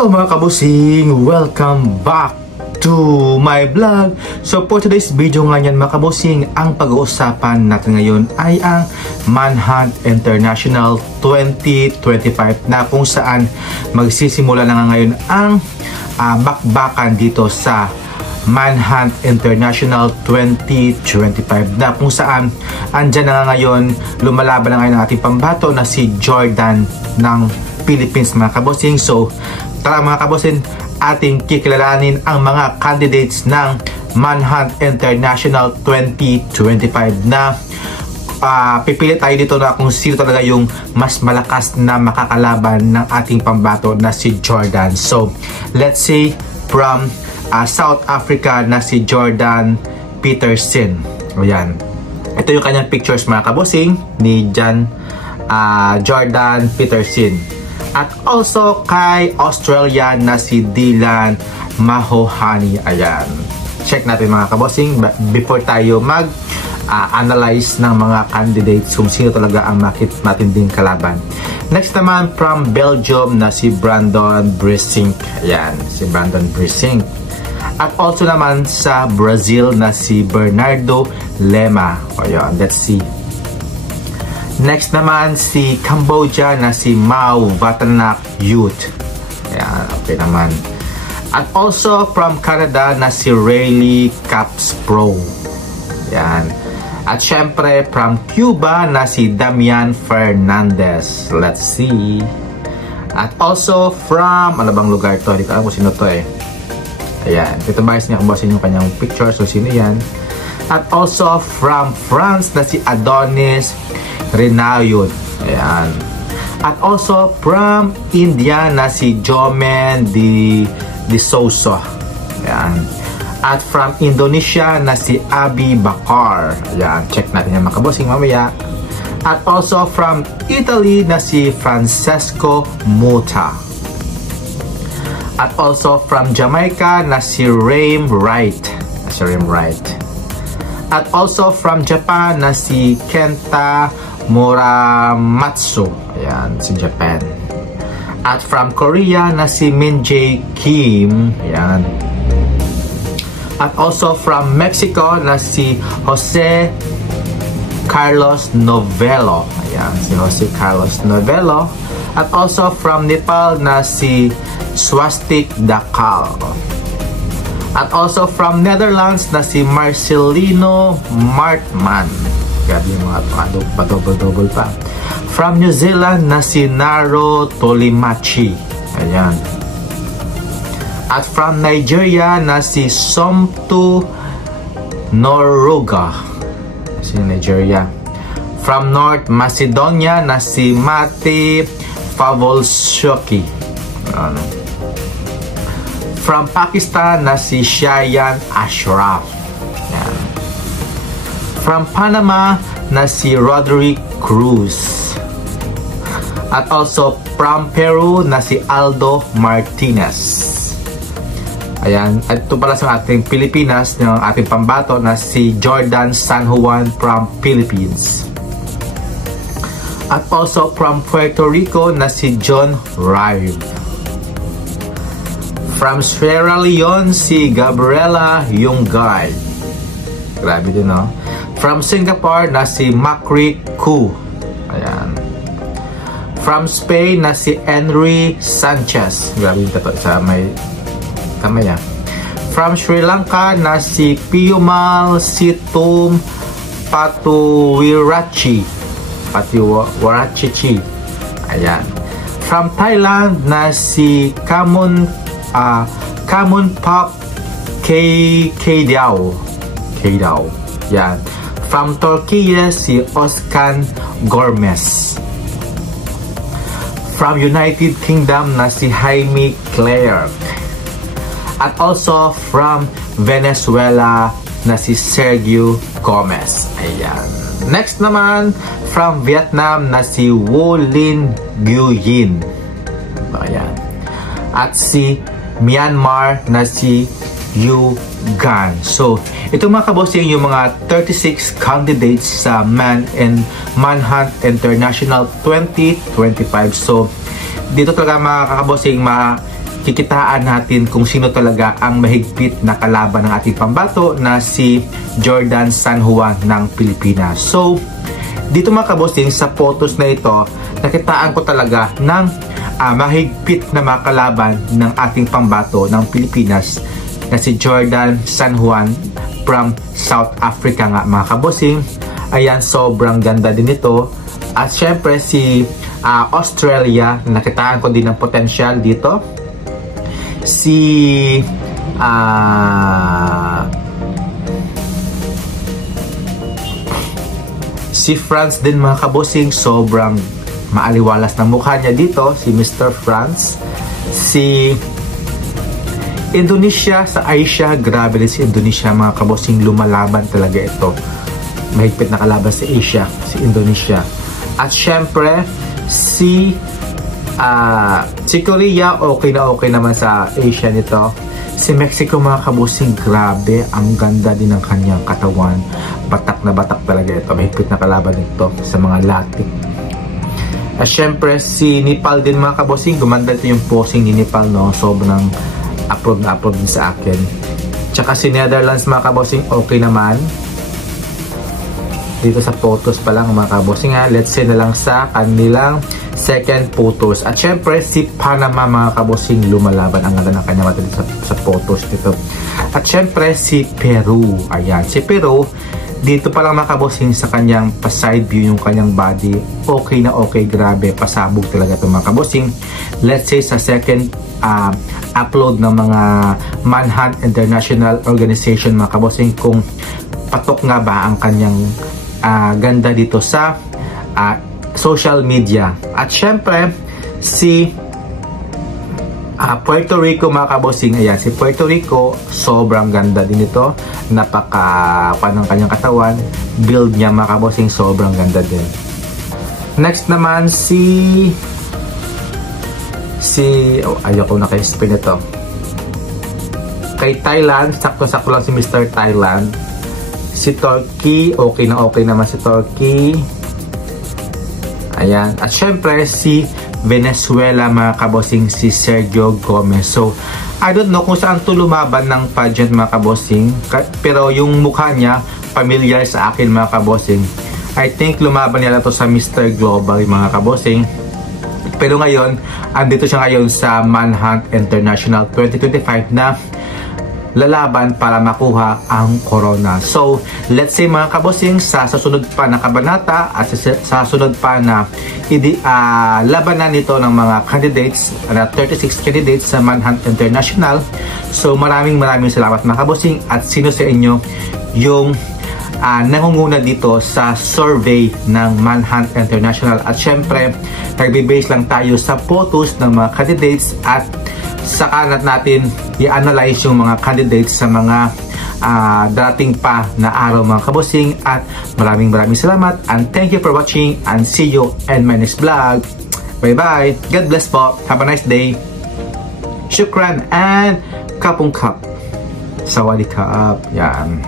Hello mga kabusing! Welcome back to my vlog. So for today's video nga yan mga kabusing, ang pag-uusapan natin ngayon ay ang Manhunt International 2025 na kung saan magsisimula na nga ngayon ang bakbakan dito sa Manhunt International 2025 na kung saan andyan na nga ngayon, lumalaban na ngayon ang ating pambato na si Jordan ng Philippines mga kabosing. So tara mga kabosing, ating kikilalanin ang mga candidates ng Manhunt International 2025 na pipili tayo dito na kung sino talaga yung mas malakas na makakalaban ng ating pambato na si Jordan. So let's say from South Africa na si Jordan Peterson. Ayan, ito yung kanyang pictures mga kabosing ni Jordan Peterson. At also kay Australia na si Dylan Mahohani. Ayan, check natin mga kabosing before tayo mag-analyze ng mga candidates kung sino talaga ang matinding kalaban. Next naman from Belgium na si Brandon Brisink. Ayan, si Brandon Brisink. At also naman sa Brazil na si Bernardo Lema. Ayan, let's see. Next naman si Cambodia na si Mau Vatanak Youth. Ayan, okay naman. At also from Canada na si Rayleigh Caps Pro. Ayan. At syempre from Cuba na si Damian Fernandez. Let's see. At also from, ano bang lugar to? Hindi ko alam kung sino to eh. Ayan, ito ba niya kung basin yung kanyang picture. So sino yan? At also from France na si Adonis Renaud. Ayan. At also from India na si Jomen de Sousa. Ayan. At from Indonesia na si Abi Bakar. Ayan, check natin yung mga kabosing mamaya. At also from Italy na si Francesco Muta. At also from Jamaica na si Raim Wright. At also from Japan na si Kenta Muramatsu. Ayan, si Japan. At from Korea na si Min-jae Kim. Ayan. At also from Mexico na si Jose Carlos Novelo. Ayan, si Jose Carlos Novelo. At also from Nepal na si Swastik Dakal. At also from Netherlands na si Marcelino Martman. Grabe yung mga pa-double pa. From New Zealand na si Naro Tolimachi. Ayan. At from Nigeria na si Somto Noruga. Si Nigeria. From North Macedonia na si Mate Favolshoki. From Pakistan na si Shayan Ashraf. Ayan. From Panama na si Roderick Cruz. At also from Peru na si Aldo Martinez. Ayan, at ito pala sa ating Pilipinas, ng ating pambato na si Jordan San Juan from Philippines. At also from Puerto Rico na si John Rive. From Sierra Leone si Gabriela Yungay. Grabe din, no? From Singapore na si Macri Ku. Ayan. From Spain na si Henry Sanchez. Grabe yung tato sa may kamay. From Sri Lanka na si Piumal Situm Patuwirachi. Ayan. From Thailand na si Kamun Pop Kdao. Yan. From Turkey si Oskan Gormes. From United Kingdom na si Jaime Clark. At also from Venezuela na si Sergio Gomez. Ayan. Next naman from Vietnam na si Wu Lin Guyin. Ayan. At si Myanmar na si Yu Gan. So, ito mga kabosing yung mga 36 candidates sa Manhunt International 2025. So, dito talaga mga kabosing kikitaan natin kung sino talaga ang mahigpit na kalaban ng ating pambato na si Jordan San Juan ng Pilipinas. So, dito mga kabossing, sa photos na ito, nakitaan ko talaga ng mahigpit na mga kalaban ng ating pambato ng Pilipinas na si Jordan San Juan from South Africa nga mga kabossing. Ayan, sobrang ganda din ito. At syempre si Australia, nakitaan ko din ng potential dito. Si France din mga kabossing, sobrang maaliwalas na mukha niya dito, si Mr. France. Si Indonesia, sa Asia, grabe din si Indonesia mga kabossing, lumalaban talaga ito. Mahigpit na kalaban sa Asia, si Indonesia. At syempre si Korea, okay naman sa Asia nito. Si Mexico mga kabossing, grabe, ang ganda din ng kanyang katawan. Batak na batak talaga ito. Mahigpit na kalaban nito sa mga Latin. At syempre si Nepal din mga kabossing, gumanda ito yung posing ni Nepal, no? Sobrang upload din sa akin. Tsaka si Netherlands mga kabossing, okay naman. Dito sa photos pa lang mga kabossing, let's say na lang sa kanilang second photos. At syempre si Panama mga kabossing, lumalaban, ang ganda ng kanya mata sa photos dito. At syempre si Peru, ayan, si Peru dito pa lang mga kabossing, sa kanyang pa-side view yung kanyang body, okay na okay, grabe, pasabog talaga ito mga kabossing. Let's say sa second upload ng mga Manhunt International Organization mga kabossing, kung patok nga ba ang kanyang ganda dito sa social media. At syempre si Puerto Rico mga kabossing, ayan, si Puerto Rico, sobrang ganda din ito, napaka-pan ng kanyang katawan, build niya mga kabossing, sobrang ganda din. Next naman ayoko na kay spin ito, kay Thailand, sakto-sakto lang si Mr. Thailand. Si Turkey, okay naman si Turkey. Ayan. At syempre si Venezuela mga kabossing, si Sergio Gomez. So, I don't know kung saan to lumaban ng pageant mga kabossing, pero yung mukha niya familiar sa akin mga kabossing. I think lumaban niya to sa Mr. Global mga kabossing. Pero ngayon, andito siya ngayon sa Manhunt International 2025 na lalaban para makuha ang corona. So, let's say mga kabossing, sa susunod pa na kabanata at sa susunod pa na labanan nito ng mga candidates, 36 candidates sa Manhunt International. So, maraming salamat mga kabossing. At sino sa inyo yung nangunguna dito sa survey ng Manhunt International? At syempre, nagbe-base lang tayo sa photos ng mga candidates at saka natin i-analyze yung mga candidates sa mga dating pa na araw mga kabossing. At maraming salamat and thank you for watching and see you in my next vlog. Bye bye, God bless po, have a nice day, shukran and kapong kap, sawadee kap, yan.